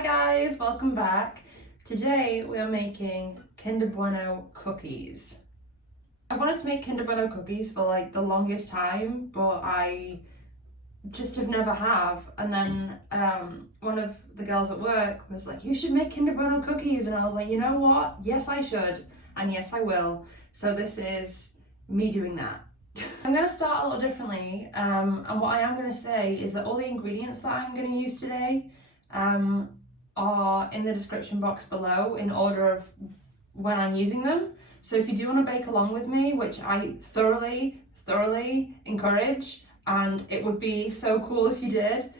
Hi guys, welcome back. Today we are making Kinder Bueno cookies. I wanted to make Kinder Bueno cookies for like the longest time, but I just have never have. And then one of the girls at work was like, you should make Kinder Bueno cookies. And I was like, you know what? Yes, I should. And yes, I will. So this is me doing that. I'm going to start a little differently. And what I am going to say is that all the ingredients that I'm going to use today are in the description box below in order of when I'm using them. So if you do want to bake along with me, which I thoroughly encourage, and it would be so cool if you did,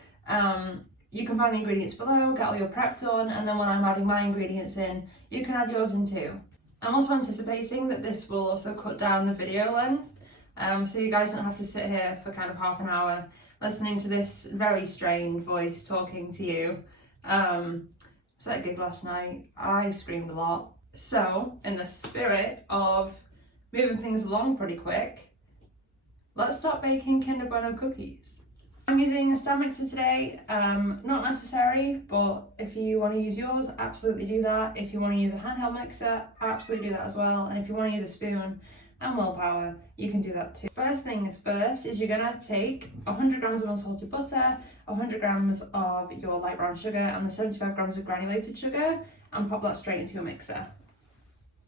you can find the ingredients below, get all your prep done, and then when I'm adding my ingredients in, you can add yours in too. I'm also anticipating that this will also cut down the video length, so you guys don't have to sit here for kind of half an hour listening to this very strained voice talking to you. I was at a gig last night, I screamed a lot. So, in the spirit of moving things along pretty quick, let's start baking Kinder Bueno cookies. I'm using a stand mixer today, not necessary, but if you want to use yours, absolutely do that. If you want to use a handheld mixer, absolutely do that as well. And if you want to use a spoon and willpower, you can do that too. First things first is you're gonna take 100 grams of unsalted butter, 100 grams of your light brown sugar, and the 75 grams of granulated sugar, and pop that straight into your mixer.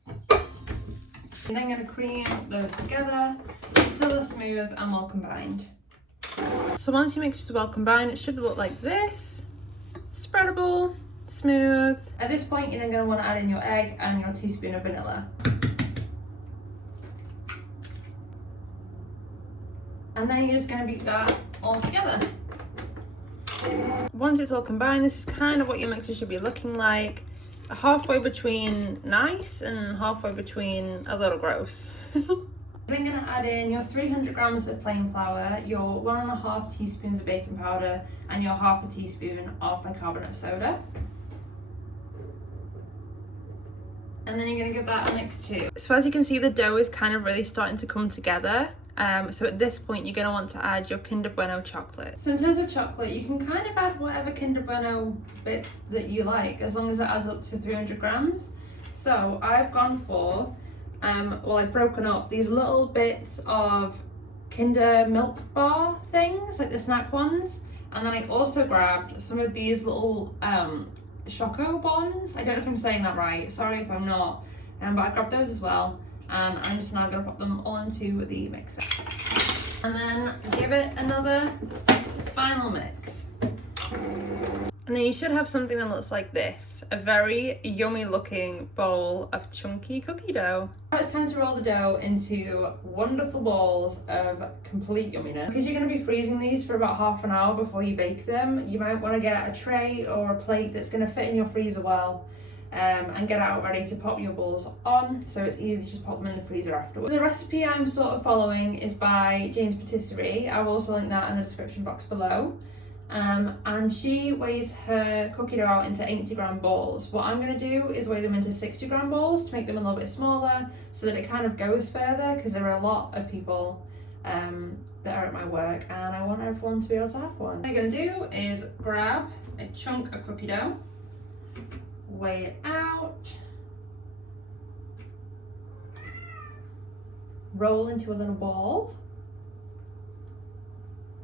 You're then gonna cream those together until they're smooth and well combined. So once your mixture is well combined, it should look like this. Spreadable, smooth. At this point, you're then gonna wanna add in your egg and your teaspoon of vanilla. And then you're just going to beat that all together. Once it's all combined, this is kind of what your mixture should be looking like. Halfway between nice and halfway between a little gross. Then going to add in your 300 grams of plain flour, your 1.5 teaspoons of baking powder, and your 1/2 teaspoon of bicarbonate of soda. And then you're going to give that a mix too. So as you can see, the dough is kind of really starting to come together. So at this point, you're going to want to add your Kinder Bueno chocolate. So in terms of chocolate, you can kind of add whatever Kinder Bueno bits that you like, as long as it adds up to 300 grams. So I've gone for, I've broken up these little bits of Kinder milk bar things, like the snack ones. And then I also grabbed some of these little Schoko bonds. I don't know if I'm saying that right, sorry if I'm not, but I grabbed those as well. And I'm just now going to pop them all into the mixer. And then give it another final mix. And then you should have something that looks like this. A very yummy looking bowl of chunky cookie dough. Now it's time to roll the dough into wonderful balls of complete yumminess. Because you're going to be freezing these for about half an hour before you bake them, you might want to get a tray or a plate that's going to fit in your freezer well. And get it out ready to pop your balls on, so it's easy to just pop them in the freezer afterwards. The recipe I'm sort of following is by Jane's Patisserie. I will also link that in the description box below. And she weighs her cookie dough out into 80-gram balls. What I'm going to do is weigh them into 60-gram balls to make them a little bit smaller, so that it kind of goes further, because there are a lot of people that are at my work, and I want everyone to be able to have one. What I'm going to do is grab a chunk of cookie dough, weigh it out, roll into a little ball,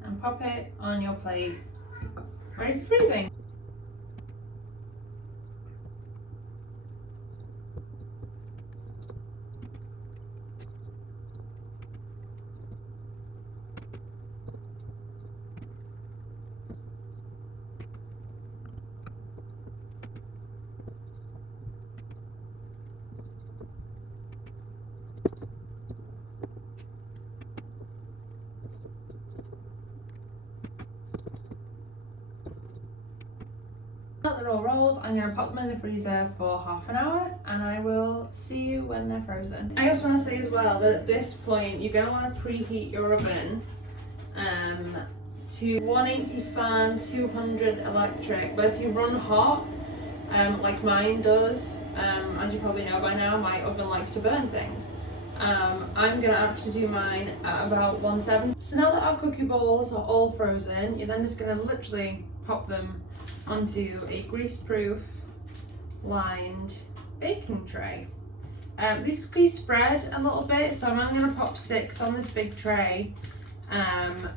and pop it on your plate, ready for freezing. Now that they're all rolled, I'm going to pop them in the freezer for half an hour, and I will see you when they're frozen. I just want to say as well that at this point you're going to want to preheat your oven to 180 fan, 200 electric, but if you run hot, like mine does, as you probably know by now, my oven likes to burn things. I'm gonna actually do mine at about 170. So now that our cookie balls are all frozen, you're then just gonna literally pop them onto a grease-proof lined baking tray. These cookies spread a little bit, so I'm only going to pop 6 on this big tray, and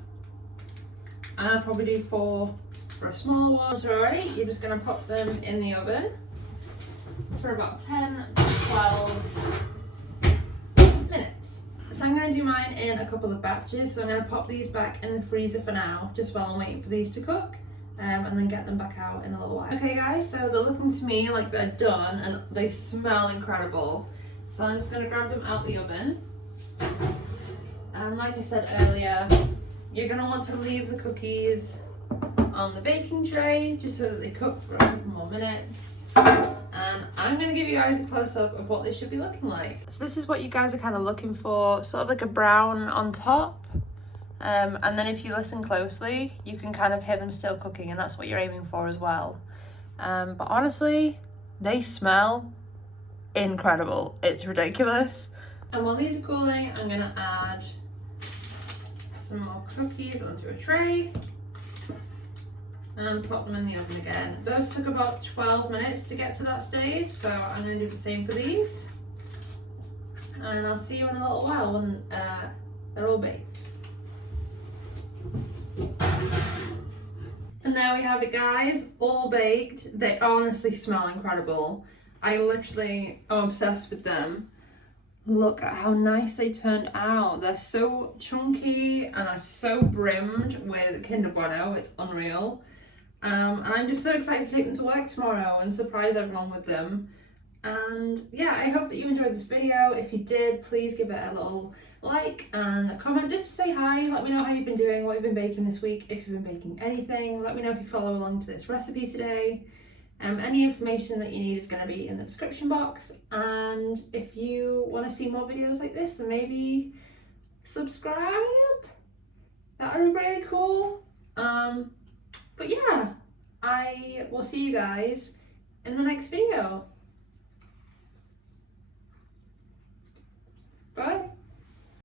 I'll probably do 4 for a smaller one. So already, you're just going to pop them in the oven for about 10 to 12 minutes. So I'm going to do mine in a couple of batches, so I'm going to pop these back in the freezer for now, just while I'm waiting for these to cook. And then get them back out in a little while. Okay guys, so they're looking to me like they're done and they smell incredible. So I'm just going to grab them out the oven. And like I said earlier, you're going to want to leave the cookies on the baking tray just so that they cook for a couple more minutes. And I'm going to give you guys a close-up of what they should be looking like. So this is what you guys are kind of looking for, sort of like a brown on top. And then if you listen closely, you can kind of hear them still cooking, and that's what you're aiming for as well. But honestly, they smell incredible. It's ridiculous. And while these are cooling, I'm gonna add some more cookies onto a tray and pop them in the oven again. Those took about 12 minutes to get to that stage, so I'm gonna do the same for these. And I'll see you in a little while when they're all baked. And there we have it guys, all baked. They honestly smell incredible. I literally am obsessed with them. Look at how nice they turned out. They're so chunky and are so brimmed with Kinder Bueno, it's unreal. And I'm just so excited to take them to work tomorrow and surprise everyone with them. And yeah, I hope that you enjoyed this video. If you did, please give it a little like and a comment just to say hi. Let me know how you've been doing, what you've been baking this week, if you've been baking anything. Let me know if you follow along to this recipe today. Any information that you need is going to be in the description box. And if you want to see more videos like this, then maybe subscribe. That would be really cool. But yeah, I will see you guys in the next video.